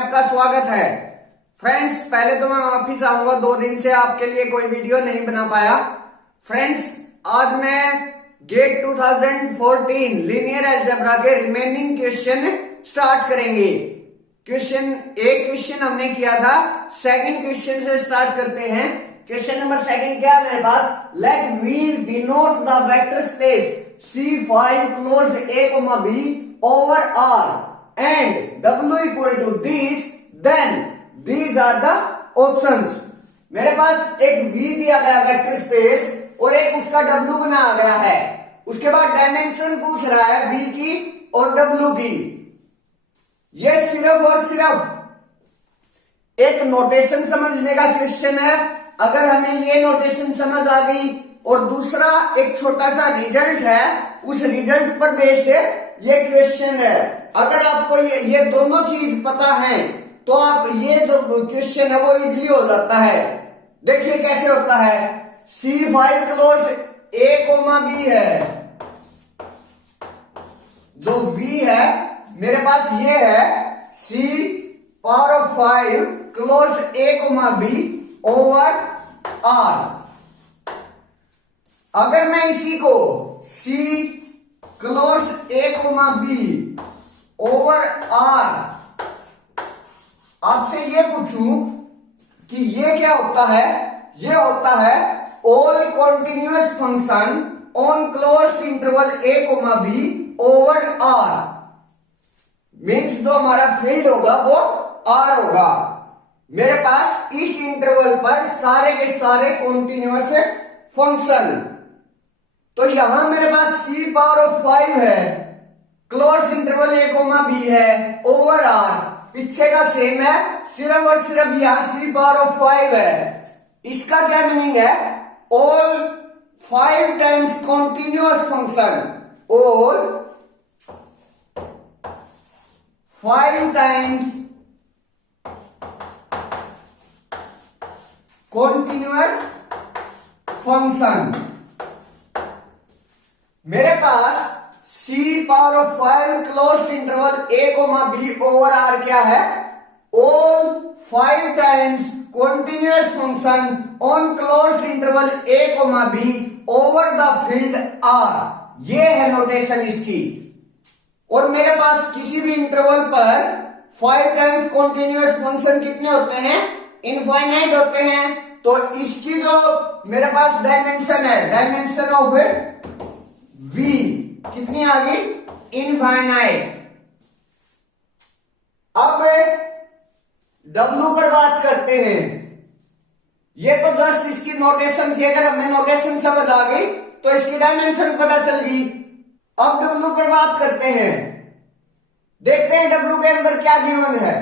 आपका स्वागत है। फ्रेंड्स, पहले तो मैं माफी चाहूंगा, 2 दिन से आपके लिए कोई वीडियो नहीं बना पाया। फ्रेंड्स, आज मैं गेट 2014 लीनियर अलजेब्रा के रिमेनिंग क्वेश्चन स्टार्ट करेंगे। एक क्वेश्चन हमने किया था, सेकंड क्वेश्चन से स्टार्ट करते हैं। क्वेश्चन नंबर सेकंड क्या है मेरे पास? Let V denote the vector space C5 closed A, B over R and W equal to this, then these are the options। मेरे पास एक V दिया गया वेक्टर स्पेस और एक उसका W बनाया गया है। उसके बाद डायमेंशन पूछ रहा है V की और W की। ये सिर्फ और सिर्फ एक नोटेशन समझने का क्वेश्चन है। अगर हमें ये नोटेशन समझ आ गई और दूसरा एक छोटा सा रिजल्ट है, उस रिजल्ट पर बेस्ड ये क्वेश्चन है। अगर आपको ये दोनों चीज पता है तो आप ये जो क्वेश्चन है वो इजीली हो जाता है। देखिए कैसे होता है। C5 क्लोज्ड A, B है, जो V है मेरे पास ये है C⁵ closed A, B over R। अगर मैं इसी को C closed A, B over R आपसे ये पूछूं कि ये क्या होता है? ये होता है all continuous function on closed interval A, B over R। Means जो हमारा फील्ड होगा वो R होगा। मेरे पास इस इंटरवल पर सारे के सारे कॉन्टिन्यूअस फंक्शन। तो यहां मेरे पास C⁵ है, क्लोज्ड इंटरवल A, B है ओवर R, पीछे का सेम है, सिर्फ और सिर्फ यहां C⁵ है। इसका क्या मीनिंग है? All 5 times continuous function, all 5 times continuous function. मेरे पास C⁵ closed interval A, B over R क्या है? All 5 times continuous function on closed interval A, B over the field R। ये है नोटेशन इसकी। और मेरे पास किसी भी इंटरवल पर 5 टाइम्स कॉन्टिन्यूअस फंक्शन कितने होते हैं? इनफाइनाइट होते हैं। तो इसकी जो मेरे पास डायमेंशन है, डायमेंशन ऑफ V कितनी आ गई? इनफाइनाइट। अब W पर बात करते हैं। ये तो जस्ट इसकी नोटेशन थी। अगर हमें नोटेशन समझ आ गई तो इसकी डायमेंशन पता चल गई। अब W पर बात करते हैं। देखते हैं W के अंदर क्या गिवन है।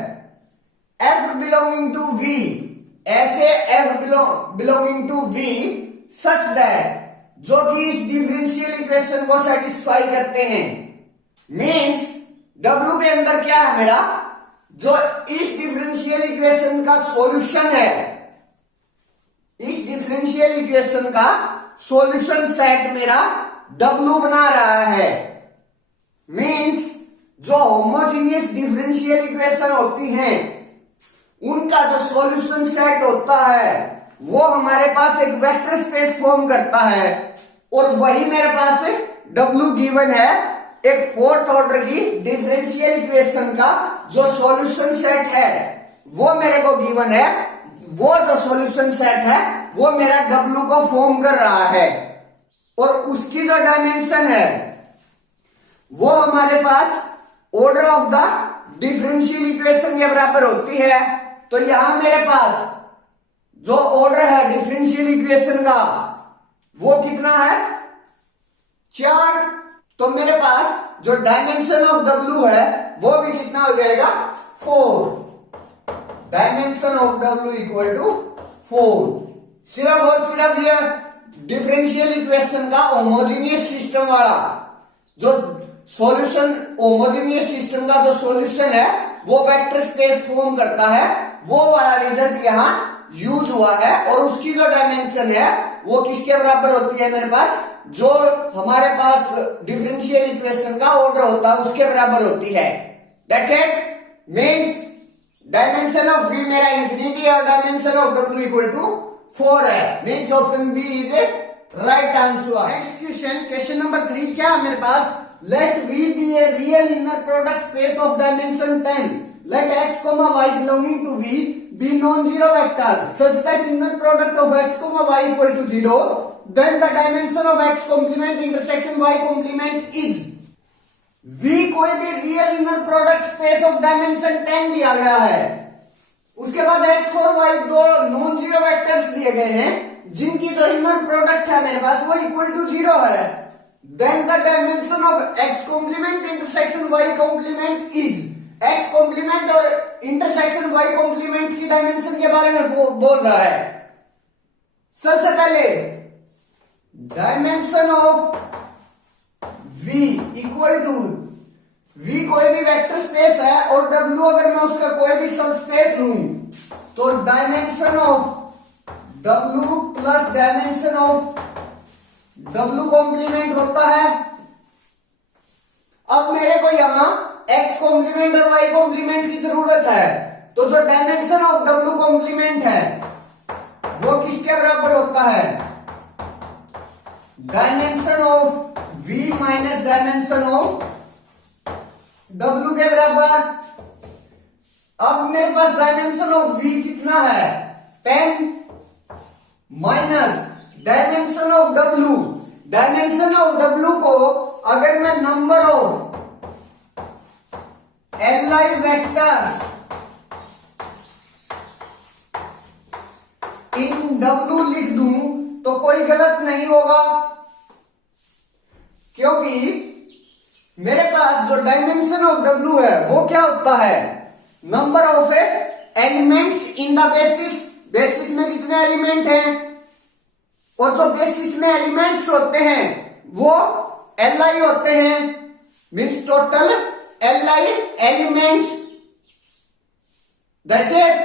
F बिलोंगिंग टू V, ऐसे F belonging to V such that, जो कि इस डिफरेंशियल इक्वेशन को सेटिस्फाई करते हैं। मींस W के अंदर क्या है मेरा? जो इस डिफरेंशियल इक्वेशन का सॉल्यूशन है, इस डिफरेंशियल इक्वेशन का सॉल्यूशन सेट मेरा W बना रहा है। मींस जो होमोजेनियस डिफरेंशियल इक्वेशन होती हैं उनका जो सॉल्यूशन सेट होता है वो हमारे पास एक वेक्टर स्पेस फॉर्म करता है। और वही मेरे पास W गिवन है, एक 4th ऑर्डर की डिफरेंशियल इक्वेशन का जो सॉल्यूशन सेट है वो मेरे को गिवन है। वो जो सॉल्यूशन सेट है वो मेरा W को फॉर्म कर रहा है। और उसकी जो डायमेंशन है वो हमारे पास order of the differential equation के बराबर होती है। तो यहां मेरे पास जो ऑर्डर है डिफरेंशियल इक्वेशन का वो कितना है? 4। तो मेरे पास जो डायमेंशन ऑफ W है वो भी कितना हो जाएगा? 4। Dimension of W equal to 4। सिर्फ और सिर्फ ये डिफरेंशियल इक्वेशन का होमोजेनियस सिस्टम वाला जो सॉल्यूशन, होमोजेनियस सिस्टम का जो सॉल्यूशन है वो वेक्टर स्पेस फॉर्म करता है, वो वाला रिजल्ट यहां यूज हुआ है। और उसकी जो डायमेंशन है वो किसके बराबर होती है? मेरे पास जो हमारे पास डिफरेंशियल इक्वेशन का ऑर्डर होता है उसके बराबर होती है। That's it. Means dimension of v मेरा इंफिनिटी है और dimension of w equal to 4 है। Means option B is a right answer. Next question, question number 3 क्या है मेरे पास, let v be a real inner product space of dimension 10, let x comma y belonging to v be non-zero vector such that inner product of x comma y equal to 0, then the dimension of x complement intersection y complement is। v कोई भी real inner product space of dimension 10 दिया गया है, उसके बाद x और y दो non zero vectors दिए गए हैं जिनकी जो इनर प्रोडक्ट है मेरे पास वो इक्वल टू 0 है। Then the dimension of x complement intersection y complement is. x complement और इंटरसेक्शन y कॉम्प्लीमेंट की डायमेंशन के बारे में बोल रहा है। सबसे पहले dimension of v equal to, v कोई भी वेक्टर स्पेस है और w अगर मैं उसका कोई भी सब स्पेस लूं तो dimension of w plus dimension of w complement होता है। अब मेरे को यहां x कॉम्प्लीमेंट और y कॉम्प्लीमेंट की जरूरत है, तो जो डायमेंशन ऑफ w कॉम्प्लीमेंट है वो किसके बराबर होता है, dimension of v minus dimension of w के बराबर। अब मेरे पास डायमेंशन ऑफ v कितना है 10 minus dimension of w। Dimension of w को अगर मैं number of li vectors in w लिख दूं तो कोई गलत नहीं होगा, क्योंकि मेरे पास जो डायमेंशन ऑफ w है वो क्या होता है, number of elements in the basis. Basis में जितने एलिमेंट हैं और जो बेसिस में एलिमेंट्स होते हैं वो li होते हैं, means total li elements, that's it.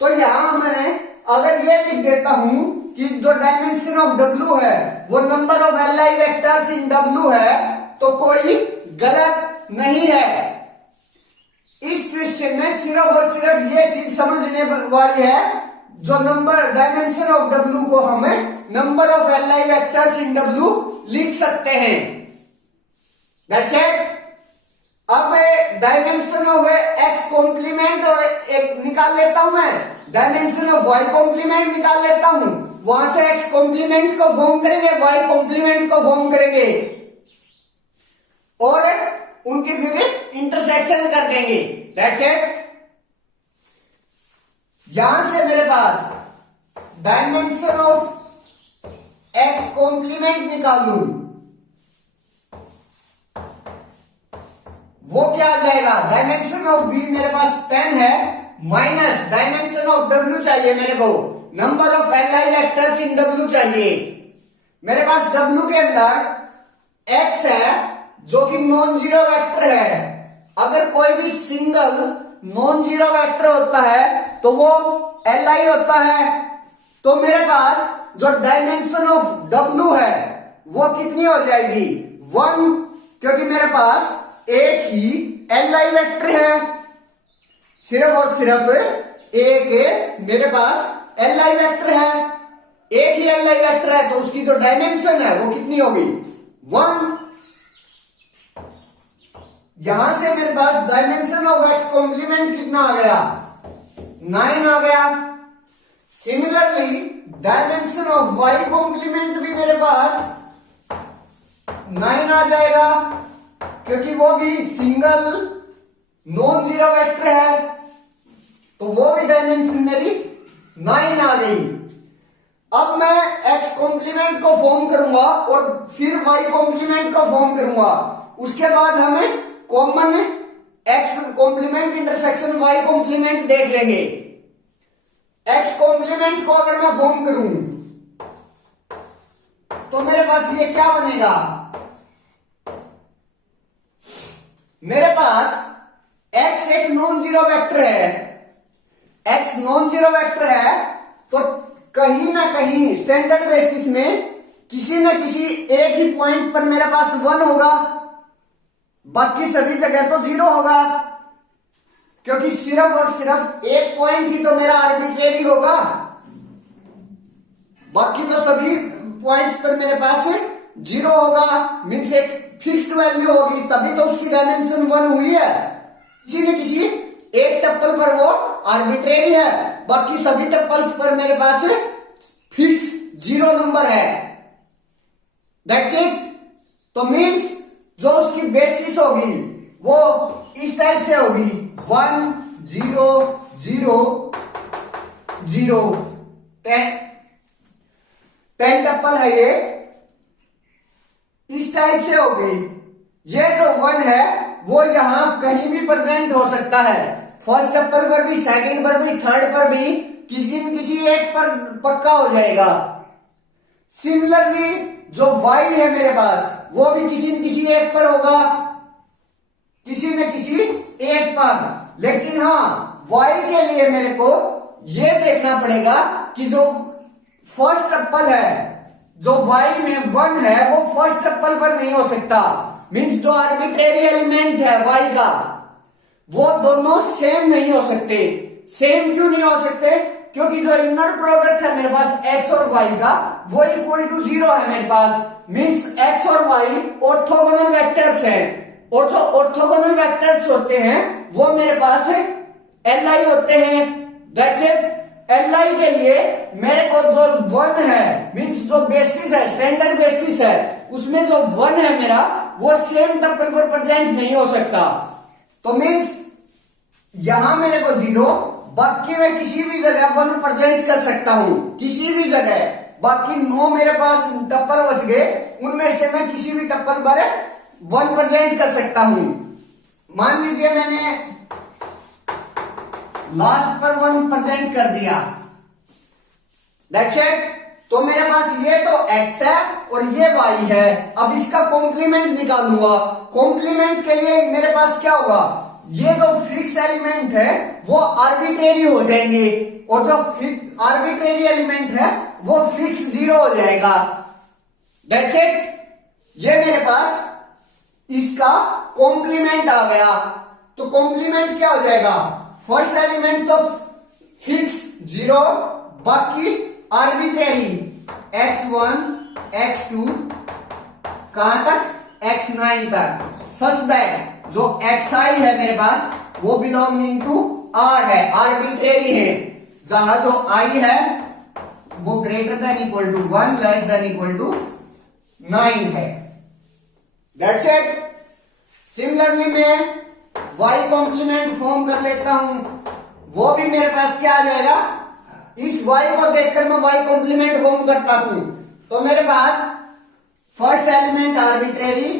तो यहां मैं अगर ये लिख देता हूं कि जो डायमेंशन ऑफ w है वो number of li vectors in w है तो कोई गलत नहीं है। इस क्वेश्चन में सिर्फ और सिर्फ ये चीज समझने वाली है, जो नंबर डायमेंशन ऑफ w को हमें number of li vectors in w लिख सकते हैं, दैट्स इट। अब डायमेंशन ऑफ x कॉम्प्लीमेंट और एक निकाल लेता हूं, मैं डायमेंशन ऑफ y कॉम्प्लीमेंट निकाल लेता हूं, वहां से x कॉम्प्लीमेंट को फॉर्म करेंगे, y कॉम्प्लीमेंट को फॉर्म करेंगे और उनकी फिर इंटरसेक्शन कर देंगे, दैट्स इट। यहां से मेरे पास डायमेंशन ऑफ x कॉम्प्लीमेंट निकालूं, वो क्या आ जाएगा, डायमेंशन ऑफ v मेरे पास 10 है माइनस डायमेंशन ऑफ w चाहिए मेरे को, number of li vectors in w चाहिए। मेरे पास w के अंदर x है जो कि नॉन जीरो वेक्टर है। अगर कोई भी सिंगल नॉन जीरो वेक्टर होता है तो वो li होता है। तो मेरे पास जो डायमेंशन ऑफ w है वो कितनी हो जाएगी 1, क्योंकि मेरे पास एक ही li वेक्टर है, सिर्फ और सिर्फ एक मेरे पास li वेक्टर है, एक ही li वेक्टर है तो उसकी जो डायमेंशन है वो कितनी होगी 1। यहां से मेरे पास डायमेंशन ऑफ x कॉम्प्लीमेंट कितना आ गया 9 आ गया। Similarly dimension of y complement भी मेरे पास 9 आ जाएगा, क्योंकि वो भी सिंगल नॉन जीरो वेक्टर है तो वो भी डायमेंशन मेरी 9 आ गई। अब मैं x कॉम्प्लीमेंट को फॉर्म करूंगा और फिर y कॉम्प्लीमेंट को फॉर्म करूंगा, उसके बाद हमें common x complement intersection y complement देख लेंगे। x कॉम्प्लीमेंट को अगर मैं फॉर्म करूं तो मेरे पास ये क्या बनेगा, मेरे पास x एक नॉन जीरो वेक्टर है, x नॉन जीरो वेक्टर है तो कहीं ना कहीं स्टैंडर्ड बेसिस में किसी न किसी एक ही पॉइंट पर मेरे पास 1 होगा, बाकी सभी जगह तो 0 होगा। क्योंकि सिर्फ और सिर्फ एक पॉइंट ही तो मेरा आर्बिट्रेरी होगा, बाकी तो सभी पॉइंट्स पर मेरे पास 0 होगा, मीन्स एक फिक्स्ड वैल्यू होगी, तभी तो उसकी डायमेंशन 1 हुई है। किसी न किसी एक टप्पल पर वो आर्बिट्रेरी है, बाकी सभी टप्पल्स पर मेरे पास फिक्स 0 नंबर है। That's it. तो मीन्स जो उसकी बेसिस होगी वो इस टाइप से होगी 1 0 0 0 10 टप्पल है ये, इस टाइप से हो गई। ये जो 1 है वो यहां कहीं भी प्रेजेंट हो सकता है, फर्स्ट टप्पल पर भी, सेकंड पर भी, थर्ड पर भी, किसी न किसी एक पर पक्का हो जाएगा। सिमिलरली जो y है मेरे पास वो भी किसी न किसी एक पर होगा, किसी न किसी एक पर। लेकिन हाँ, y के लिए मेरे को ये देखना पड़ेगा कि जो फर्स्ट टप्पल है, जो y में 1 है, वो फर्स्ट टप्पल पर नहीं हो सकता। मींस जो आर्बिट्रेरी एलिमेंट है y का, वो दोनों सेम नहीं हो सकते। सेम क्यों नहीं हो सकते? क्योंकि जो इनर प्रोडक्ट है मेरे पास x और y का, वो इक्वल टू 0 है मेरे पास। मींस x और y ऑर्थोगोनल वेक्टर्स हैं, और जो ऑर्थोगोनल वेक्टर्स होते हैं वो मेरे पास li होते हैं। That's it. li के लिए मेरे को जो 1 है, मींस जो बेसिस है, स्टैंडर्ड बेसिस है, उसमें जो 1 है मेरा, वो सेम टप्पल पर प्रेजेंट नहीं हो सकता। तो मींस यहां मेरे को 0, बाकी मैं किसी भी जगह 1 प्रेजेंट कर सकता हूं, किसी भी जगह। बाकी 9 मेरे पास टप्पल बच गए, उनमें से मैं किसी भी टप्पल पर 1 प्रेजेंट कर सकता हूं। मान लीजिए मैंने लास्ट पर 1 प्रेजेंट कर दिया, दैट्स इट। तो मेरे पास ये तो x है और ये y है। अब इसका कॉम्प्लीमेंट निकालूंगा। कॉम्प्लीमेंट के लिए मेरे पास क्या होगा, ये जो फिक्स एलिमेंट है वो आर्बिट्रेरी हो जाएंगे, और जो आर्बिट्रेरी एलिमेंट है वो फिक्स 0 हो जाएगा। That's it. ये मेरे पास इसका कॉम्प्लीमेंट आ गया। तो कॉम्प्लीमेंट क्या हो जाएगा, फर्स्ट एलिमेंट तो फिक्स 0, बाकी आर्बिट्रेरी x1 x2 कहां तक, x9 तक, सच दैट जो xi है मेरे पास वो बिलोंगिंग टू r है, आर्बिट्रेरी है। जहां जो i है वो greater than equal to 1, less than equal to 9 है। That's it. सिमिलरली मैं y कॉम्प्लीमेंट फॉर्म कर लेता हूं, वो भी मेरे पास क्या आ जाएगा, इस y को देखकर मैं y कॉम्प्लीमेंट फॉर्म करता हूं। तो मेरे पास फर्स्ट एलिमेंट आर्बिट्रेरी,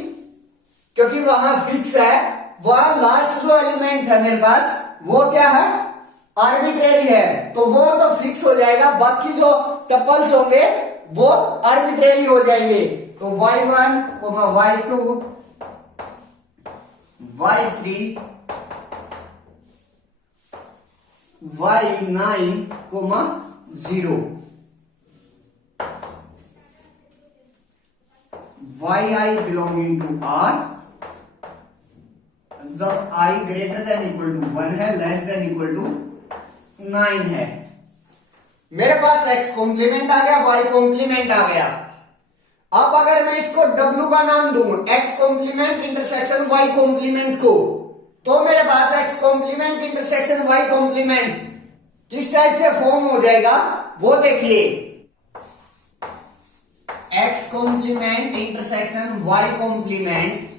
क्योंकि वहां फिक्स है, वहां लास्ट जो एलिमेंट है मेरे पास वो क्या है, आर्बिट्रेरी है, तो वो तो फिक्स हो जाएगा। बाकी जो टपल्स होंगे वो आर्बिट्रेरी हो जाएंगे। तो y1, y2, y3, y9, 0, yi belonging to r, जब i greater than equal to 1 है, लेस देन इक्वल टू 9 है। मेरे पास x कॉम्प्लीमेंट आ गया, y कॉम्प्लीमेंट आ गया। अब अगर मैं इसको w का नाम दूं, x complement intersection y complement को, तो मेरे पास x complement intersection y complement किस टाइप से फॉर्म हो जाएगा वो देखिए। x complement intersection y complement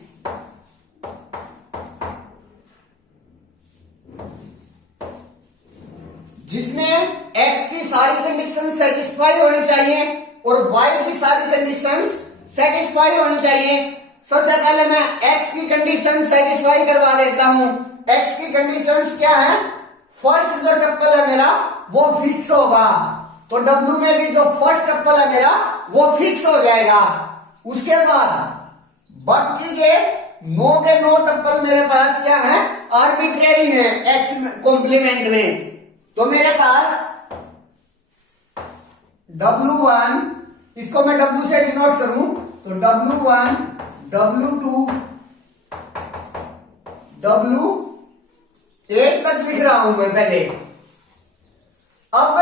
जिसमें x की सारी कंडीशन सेटिस्फाई होनी चाहिए और y की सारी कंडीशंस सेटिस्फाई होनी चाहिए। सबसे पहले मैं x की कंडीशन सेटिस्फाई करवा देता हूं। x की कंडीशंस क्या है, फर्स्ट जो टप्पल है मेरा वो फिक्स होगा, तो w में भी जो फर्स्ट टप्पल है मेरा वो फिक्स हो जाएगा। उसके बाद बाकी के 9 टप्पल मेरे पास क्या है, आर्बिट्रेरी है x कॉम्प्लीमेंट में। तो मेरे पास W1, इसको मैं W से डिनोट करूं तो W1, W2, W8 तक तक लिख रहा हूं मैं पहले। अब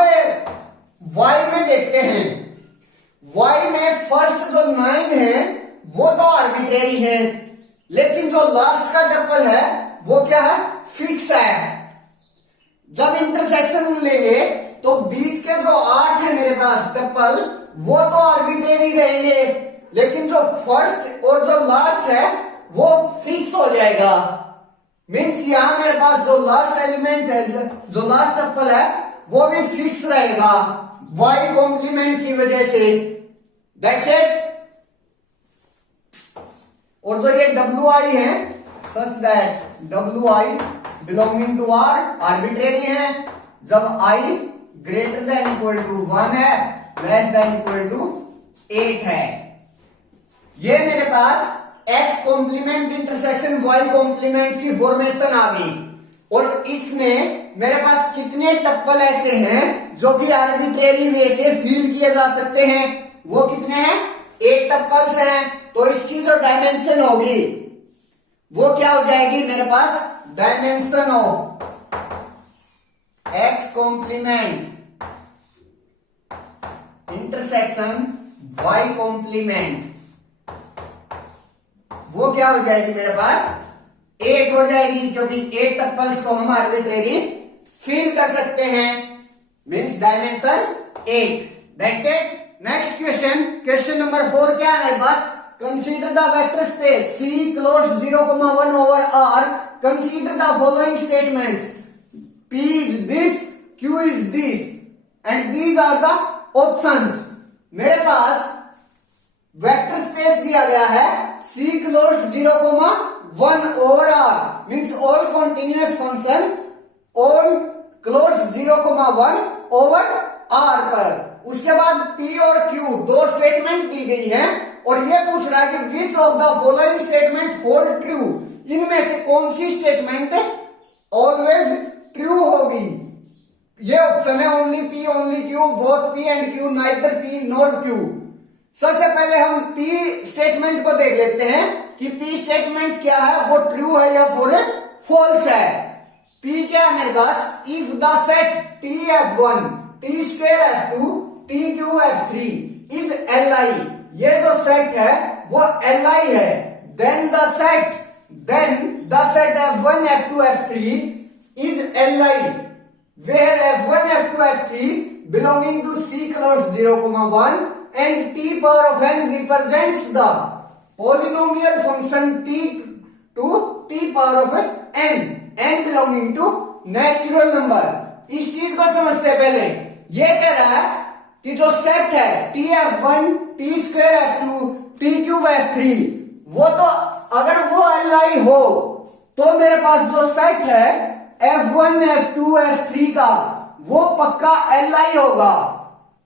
y में देखते हैं, y में फर्स्ट जो 9 है वो तो आर्बिट्रेरी है, लेकिन जो लास्ट का टपल है वो क्या है, फिक्स है। जब इंटरसेक्शन लेंगे तो बीच के जो 8 है मेरे पास टपल वो तो आर्बिट्रेरी रहेंगे, लेकिन जो फर्स्ट और जो लास्ट है वो फिक्स हो जाएगा। मीन्स यहां मेरे पास जो लास्ट एलिमेंट है, जो लास्ट टपल है वो भी फिक्स रहेगा y कॉम्प्लीमेंट की वजह से। That's it. और जो ये wi है such that wi belonging to r arbitrary है। जब i greater than equal to 1 है, लेस देन इक्वल टू 8 है। ये मेरे पास x complement intersection y complement की फॉर्मेशन आ गई। और इसमें मेरे पास कितने टप्पल ऐसे हैं जो कि आर्बिट्रेरी वे से फिल किए जा सकते हैं, वो कितने हैं, 8 टप्पल्स हैं। तो इसकी जो डायमेंशन होगी वो क्या हो जाएगी मेरे पास, dimension of x complement intersection y complement, वो क्या हो जाएगी मेरे पास, 8 हो जाएगी, क्योंकि 8 टप्पल्स को हम आर्बिट्रेरी फिल कर सकते हैं। Means dimension 8। That's it. Next question, question number 4 क्या है मेरे पास, consider the vector space C closed 0,1 over R, consider the following statements, P is this, Q is this and these are the options। मेरे पास vector space दिया गया है C closed 0,1 over R, means all continuous function on closed 0,1 over R पर। उसके बाद P और Q दो statement दी गई है और ये पूछ रहा है कि which of the following statement hold true, इनमें से कौन सी स्टेटमेंट ऑलवेज ट्रू होगी। ये ऑप्शन है only P, only Q, both P and Q, neither P nor Q। सबसे पहले हम P स्टेटमेंट को देख लेते हैं कि P स्टेटमेंट क्या है, वो ट्रू है या फॉल्स है। P क्या है मेरे पास, if the set TF1 T square F2 TQ F3 is Li, ये जो सेट है वो Li है, then the set F1 F2 F3 is Li, where F1 F2 F3 belonging to C closed 0,1 and T power of n represents the polynomial function T to T power of n belonging to natural number। इस चीज को समझते हैं पहले। ये कह रहा है कि जो सेट है TF1 T square F2 TQ F3, वो तो अगर वो Li हो तो मेरे पास जो सेट है F1 F2 F3 का वो पक्का Li होगा।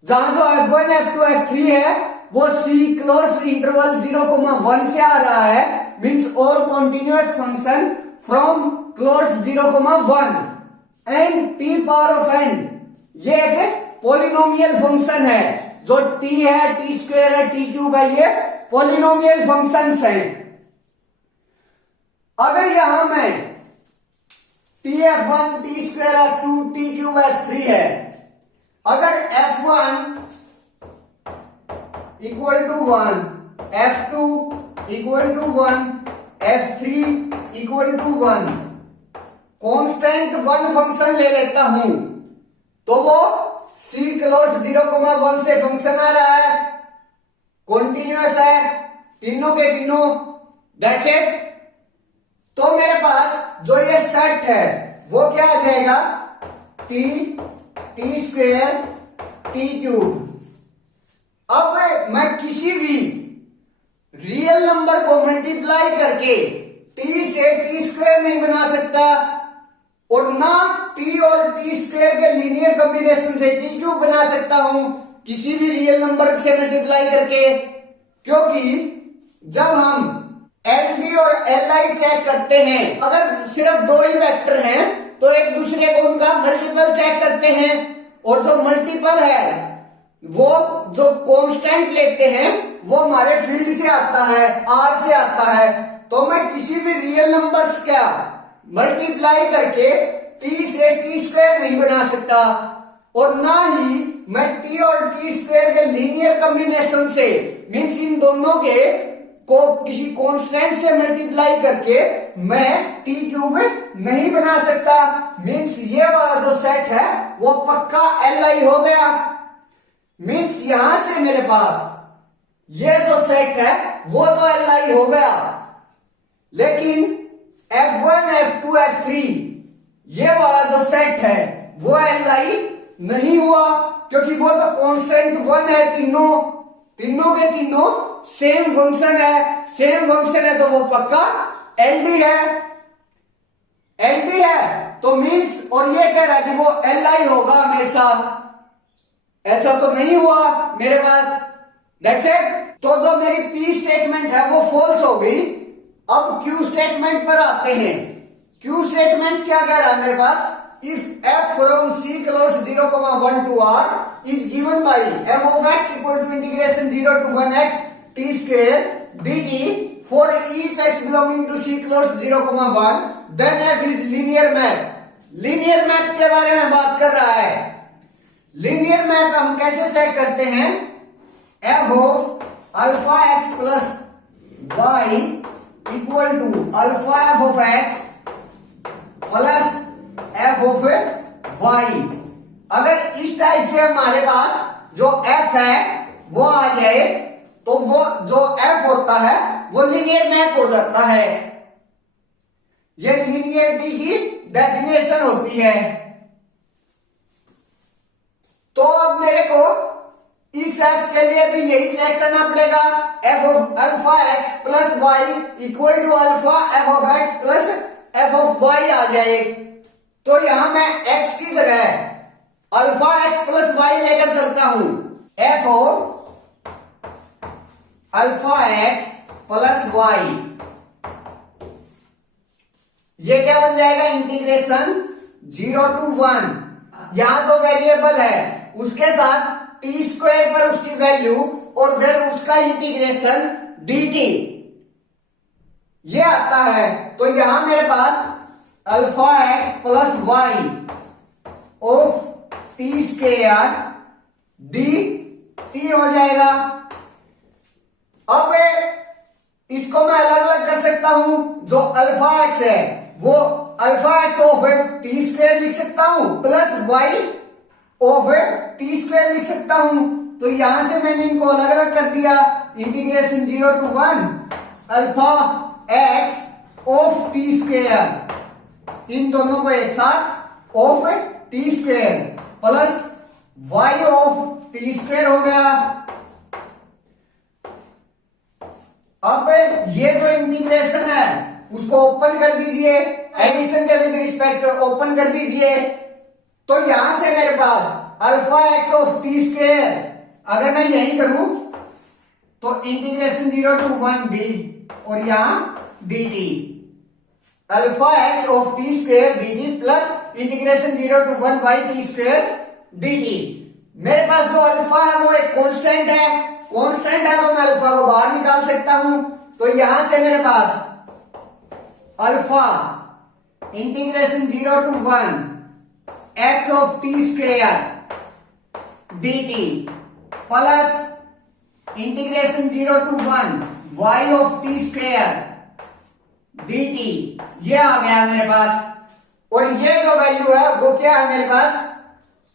जहां जो F1 F2 F3 है वो C क्लोज्ड इंटरवल 0,1 से आ रहा है, means all continuous function from closed 0,1 and T power of n, ये एक पॉलिनोमियल फंक्शन है। जो T है, T स्क्वायर है, T क्यूब है, ये पॉलिनोमियल फंक्शंस हैं। अगर यहां मैं TF1 T square F2 T cube F3 है, अगर F1 equal to 1, F2 equal to 1, F3 equal to 1, constant 1 function ले लेता हूं तो वो C क्लोज्ड 0,1 से फंक्शन आ रहा है, कॉन्टिन्यूअस है, तीनों के तीनों। That's it. तो मेरे पास जो ये सेट है वो क्या आ जाएगा, T स्क्वेयर T क्यूब। अब मैं किसी भी रियल नंबर को मल्टीप्लाई करके T से T स्क्वेयर नहीं बना सकता और ना T और T स्क्वेयर के लीनियर कॉम्बिनेशन से T क्यूब बना सकता हूं किसी भी रियल नंबर से मल्टीप्लाई करके, क्योंकि जब हम LD और Li चेक करते हैं, अगर सिर्फ दो ही वेक्टर हैं तो एक दूसरे को उनका मल्टीपल चेक करते हैं, और जो मल्टीपल है वो जो कांस्टेंट लेते हैं वो हमारे फील्ड से आता है, R से आता है। तो मैं किसी भी रियल नंबर्स का मल्टीप्लाई करके टी से टी स्क्वायर नहीं बना सकता, और ना ही मैं टी और टी स्क्वायर के लीनियर कॉम्बिनेशन से मींस इन दोनों के को किसी कांस्टेंट से मल्टीप्लाई करके मैं टी क्यूब नहीं बना सकता। मींस ये वाला जो सेट है वो पक्का एल आई हो गया। मींस यहां से मेरे पास ये जो सेट है वो तो एल आई हो गया, लेकिन F1 F2 F3 ये वाला जो सेट है वो एल आई नहीं हुआ, क्योंकि वो तो कांस्टेंट वन है। तीनों के तीनों सेम फंक्शन है, सेम फंक्शन है तो वो पक्का एलडी है तो मींस, और ये कह रहा है कि वो एल आई होगा हमेशा, ऐसा तो नहीं हुआ मेरे पास। That's it. तो जो मेरी पी स्टेटमेंट है वो फॉल्स हो गई। अब क्यू स्टेटमेंट पर आते हैं। क्यू स्टेटमेंट क्या कह रहा है मेरे पास, if f from c close 0,1 to r is given by f of x equal to integration 0 to 1x t square dt for each x belonging to c close 0,1, then f is linear map। Linear map के बारे में बात कर रहा है। Linear map हम कैसे check करते हैं, f of alpha x plus y equal to alpha f of x plus f of y। अगर इस टाइप के हमारे पास जो f है वो आ जाए तो वो जो f होता है वो लीनियर मैप हो जाता है। ये लीनियरिटी की डेफिनेशन होती है। तो अब मेरे को इस f के लिए भी यही चेक करना पड़ेगा, f of alpha x plus Y equal to alpha f of x plus f of y आ जाए। तो यहां मैं x की जगह अल्फा x प्लस वाई लेकर चलता हूं। f of alpha x plus Y, ये क्या बन जाएगा, इंटीग्रेशन 0 to 1। यहां जो वेरिएबल है उसके साथ टी स्क्वायर पर उसकी वैल्यू और फिर उसका इंटीग्रेशन dt ये आता है। तो यहां मेरे पास alpha x plus Y of T square d t हो जाएगा। अब इसको मैं अलग अलग कर सकता हूं। जो अल्फा एक्स है वो alpha x of T square लिख सकता हूं plus Y of T square लिख सकता हूं। तो यहां से मैंने इनको अलग अलग कर दिया, integration 0 to 1 alpha x of T square, इन दोनों को एक साथ of T square plus Y of T square हो गया। अब ये जो इंटीग्रेशन है उसको ओपन कर दीजिए, एडिशन के विद रिस्पेक्ट ओपन कर दीजिए। तो यहां से मेरे पास alpha x of T square अगर मैं यही करूं तो इंटीग्रेशन 0 to 1 डी और यहां D T, alpha x of T square d t plus integration 0 to 1 by T square d T. मेरे पास जो अल्फा है वो एक कांस्टेंट है, कांस्टेंट है तो मैं अल्फा को बाहर निकाल सकता हूं। तो यहां से मेरे पास alpha integration 0 to 1 x of T square d t plus integration 0 to 1 y of T square d t, ये आ गया मेरे पास। और ये जो वैल्यू है वो क्या है मेरे पास,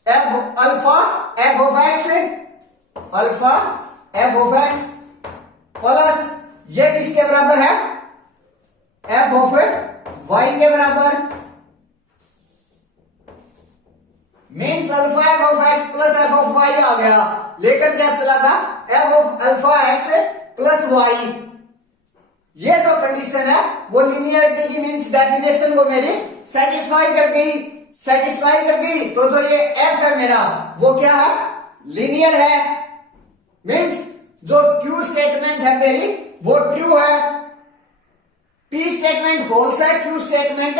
f alpha f of x, alpha f of x plus ये किसके बराबर है, एफ ऑफ वाई के बराबर। Means alpha f of x plus f of y आ गया, लेकर क्या चला था, f of alpha x plus Y. ये जो कंडीशन है वो लीनियरिटी की मींस डेफिनेशन को मेरी सेटिस्फाई कर गई। तो जो ये एफ है मेरा वो क्या है, लीनियर है। मींस जो क्यू स्टेटमेंट है मेरी वो ट्रू है, पी स्टेटमेंट फॉल्स है, क्यू स्टेटमेंट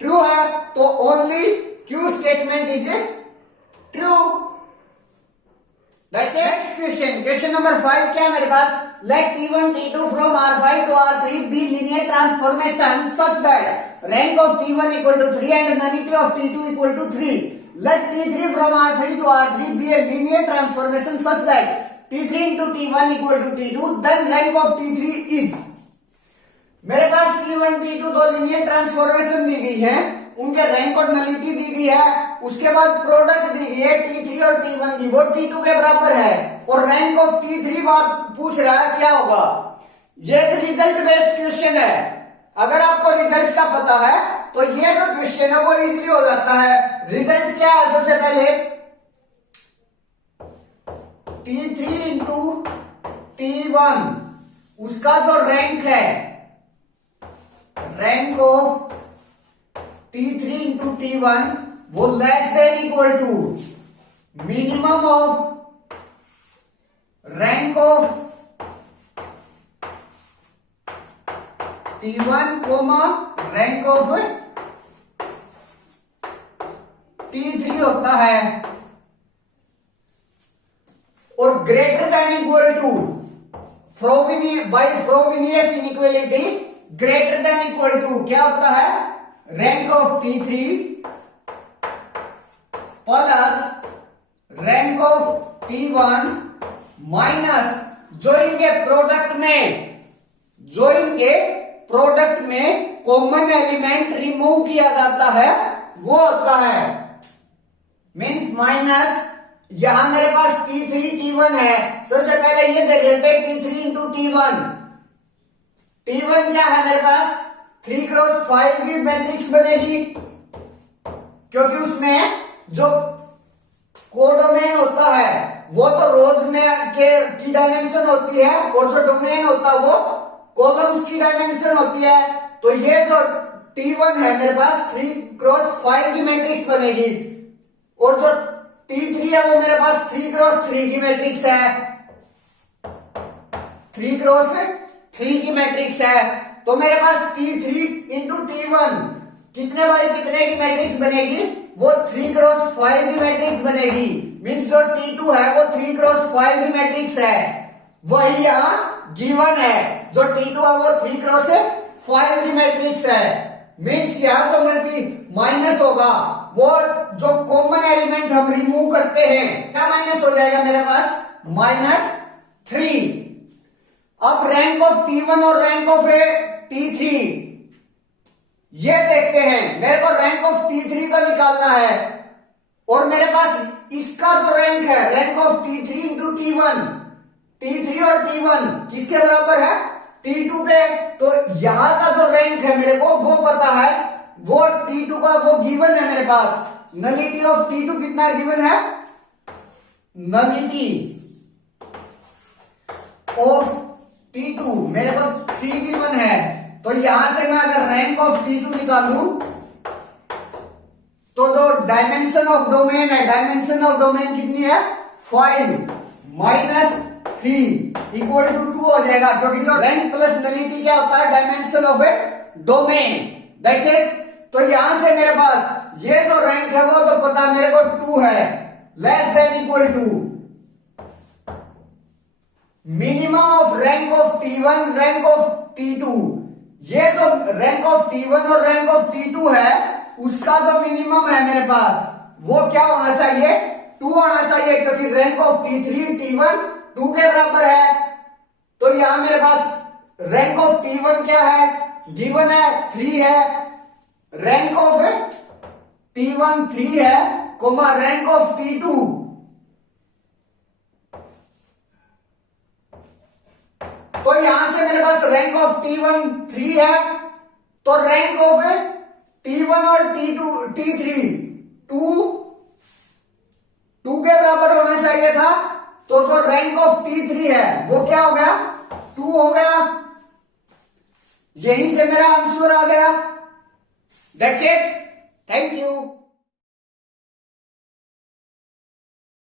ट्रू है। तो only Q statement is true. That's it. Next question, question number 5 क्या है मेरे पास, let T1 T2 from R5 to R3 be linear transformation such that rank of T1 equal to 3 and nullity of T2 equal to 3। Let T3 from R3 to R3 be a linear transformation such that T3 into T1 equal to T2, देन rank of T3 is. मेरे पास T1 T2 दो linear transformation दी गई है, उनके rank और nullity दी गई है, उसके बाद प्रोडक्ट दी गई है T3 और T1 की, वो T2 के बराबर है, और रैंक ऑफ T3 बात पूछ रहा है क्या होगा। ये एक रिजल्ट बेस्ड क्वेश्चन है, अगर आपको रिजल्ट का पता है तो ये जो क्वेश्चन है वो इजीली हो जाता है। रिजल्ट क्या है, सबसे पहले T3 इंटू T1 उसका जो रैंक है, rank of T3 into T1 वो less than equal to minimum of rank of T1 comma rank of T3 होता है, और greater than equal to Frobenius inequality, greater than equal to क्या होता है, rank of T3 plus rank of T1 minus जो इनके product में common element remove किया जाता है वो होता है, मींस माइनस। यहां मेरे पास T3 T1 है, सबसे पहले ये देख लेते हैं T3 इंटू T1। T1 क्या है मेरे पास, 3 क्रॉस 5 की मैट्रिक्स बनेगी, क्योंकि उसमें जो कोडोमेन होता है वो तो रोज में की डायमेंशन होती है, और जो डोमेन होता है वो कॉलम्स की डायमेंशन होती है। तो ये जो T1 है मेरे पास 3 क्रॉस 5 की मैट्रिक्स बनेगी, और जो T3 है वो मेरे पास 3 क्रॉस 3 की मैट्रिक्स है, 3 क्रॉस 3 की मैट्रिक्स है। तो मेरे पास T3 इंटू T1 कितने बाई कितने की मैट्रिक्स बनेगी, वो 3 क्रॉस 5 की मैट्रिक्स बनेगी, मींस जो T2 है वो 3 क्रॉस 5 की मैट्रिक्स है, वही यहां गिवन है। जो T2 है वो 3 क्रॉस 5 की मैट्रिक्स है, मींस यहां जो मल्टी माइनस होगा वो जो कॉमन एलिमेंट हम रिमूव करते हैं, क्या माइनस हो जाएगा मेरे पास, -3। अब रैंक ऑफ T1 और रैंक ऑफ T3 ये देखते हैं, मेरे को रैंक ऑफ T3 का निकालना है, और मेरे पास इसका जो रैंक है, rank of T3 into T1, T3 और T1 किसके बराबर है, T2 के। तो यहां का जो रैंक है मेरे को वो पता है, वो T2 का वो गिवन है मेरे पास। नलिटी ऑफ T2 कितना गिवन है, नलिटी ऑफ T2 मेरे को 3 गिवन है। तो यहां से मैं अगर रैंक ऑफ T2 निकालूं तो जो डायमेंशन ऑफ डोमेन है, डायमेंशन ऑफ डोमेन कितनी है, 5 -3 इक्वल टू 2 हो जाएगा, क्योंकि जो रैंक प्लस नलिटी क्या होता है, dimension of A domain. That's it. तो यहां से मेरे पास ये जो रैंक है वो तो पता मेरे को 2 है, less than equal to minimum of rank of T1 rank of T2। ये जो रैंक ऑफ T1 और रैंक ऑफ T2 है उसका जो मिनिमम है मेरे पास वो क्या होना चाहिए, 2 होना चाहिए, क्योंकि रैंक ऑफ T3 T1 2 के बराबर है। तो यहां मेरे पास रैंक ऑफ T1 क्या है, गिवन है 3 है, रैंक ऑफ T1 3 है, कोमा रैंक ऑफ T2 तो यहां से मेरे पास रैंक ऑफ T1 3 है, तो रैंक ऑफ T1 और T3 2 के बराबर होना चाहिए था। तो जो रैंक ऑफ T3 है वो क्या हो गया, 2 हो गया। यहीं से मेरा आंसर आ गया। That's it, thank you.